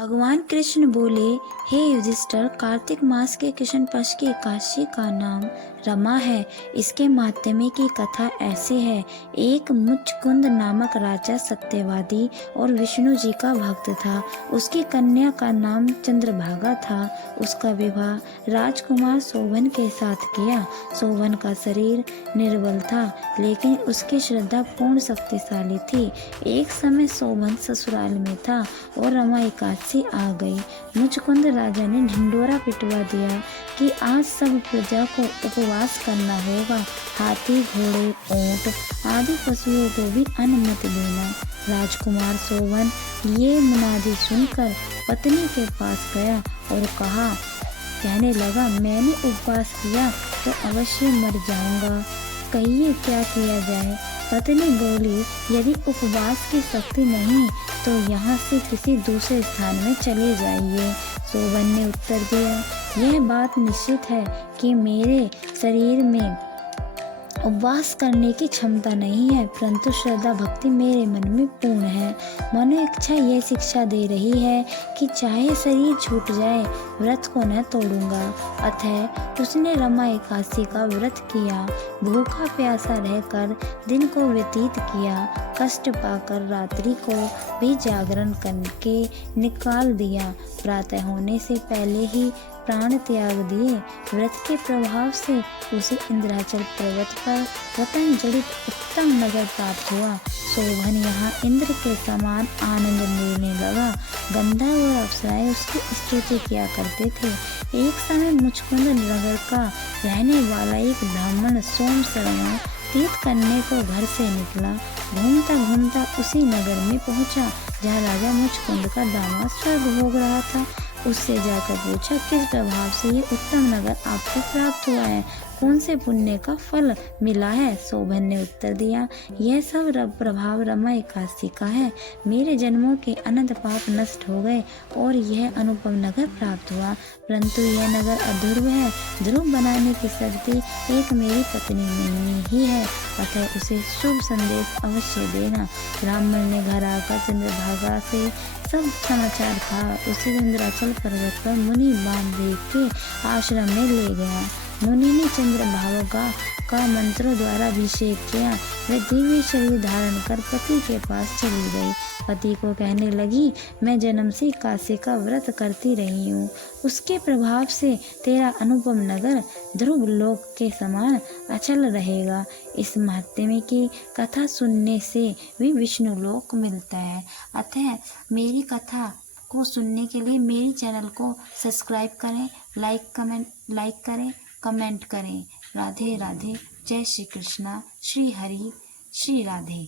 भगवान कृष्ण बोले, हे युधिष्ठिर, कार्तिक मास के कृष्ण पक्ष की एकादशी का नाम रमा है। इसके माहात्म्य की कथा ऐसी है। एक मुचकुंद नामक राजा सत्यवादी और विष्णु जी का भक्त था। उसकी कन्या का नाम चंद्रभागा था। उसका विवाह राजकुमार शोभन के साथ किया। शोभन का शरीर निर्बल था, लेकिन उसकी श्रद्धा पूर्ण शक्तिशाली थी। एक समय शोभन ससुराल में था और रमा एकादशी आ गई। मुचकुंद राजा ने ढिंढोरा पिटवा दिया कि आज सब प्रजा को उपवास करना होगा। हाथी, घोड़े, ऊंट आदि पशुओं को भी अन्न मत देना। राजकुमार शोभन ये मुनादी सुनकर पत्नी के पास गया और कहने लगा, मैंने उपवास किया तो अवश्य मर जाऊंगा, कहिए क्या किया जाए। पत्नी बोली, यदि उपवास की शक्ति नहीं तो यहाँ से किसी दूसरे स्थान में चले जाइए। शोभन ने उत्तर दिया, यह बात निश्चित है कि मेरे शरीर में उपवास करने की क्षमता नहीं है, परंतु श्रद्धा भक्ति मेरे मन में पूर्ण है। मनोइच्छा यह शिक्षा दे रही है कि चाहे शरीर छूट जाए, व्रत को न तोड़ूंगा। अतः उसने रमा एकादशी का व्रत किया। भूखा प्यासा रहकर दिन को व्यतीत किया। कष्ट पाकर रात्रि को भी जागरण करके निकाल दिया। प्रातः होने से पहले ही प्राण त्याग दिए। व्रत के प्रभाव से उसे इंद्राचल पर्वत पर रतन जड़ित उत्तम नगर प्राप्त हुआ। शोभन यहाँ इंद्र के समान आनंद लेने लगा। गंधर्व और अप्सराएं उसकी स्तुति किया करते थे। एक समय मुचकुंद नगर का रहने वाला एक ब्राह्मण सोम शर्मा तीर्थ करने को घर से निकला। घूमता घूमता उसी नगर में पहुंचा जहाँ राजा मुचकुंद का दामाद स्वर्ग भोग रहा था। उससे जाकर पूछा, किस प्रभाव से ये उत्तम नगर आपको प्राप्त हुआ है, कौन से पुण्य का फल मिला है। शोभन ने उत्तर दिया, यह सब प्रभाव रमा एकादशी का है। मेरे जन्मों के अनंत पाप नष्ट हो गए और यह अनुपम नगर प्राप्त हुआ, परंतु यह नगर अध्रुव है। ध्रुव बनाने की शक्ति एक मेरी पत्नी में ही है, अतः उसे शुभ संदेश अवश्य देना। ब्राह्मण ने घर आकर चंद्रभागा से सब समाचार कहा। उसे इंद्राचल पर्वत पर मुनि बांध के आश्रम में ले गया। मुनि ने चंद्रभागा का मंत्रों द्वारा अभिषेक किया। वह दिव्य शरीर धारण कर पति के पास चली गई। पति को कहने लगी, मैं जन्म से एकादशी का व्रत करती रही हूँ। उसके प्रभाव से तेरा अनुपम नगर ध्रुव लोक के समान अचल रहेगा। इस महात्म्य की कथा सुनने से भी विष्णु लोक मिलता है। अतः मेरी कथा को सुनने के लिए मेरे चैनल को सब्सक्राइब करें, लाइक करें, कमेंट करें। राधे राधे। जय श्री कृष्णा। श्री हरि, श्री राधे।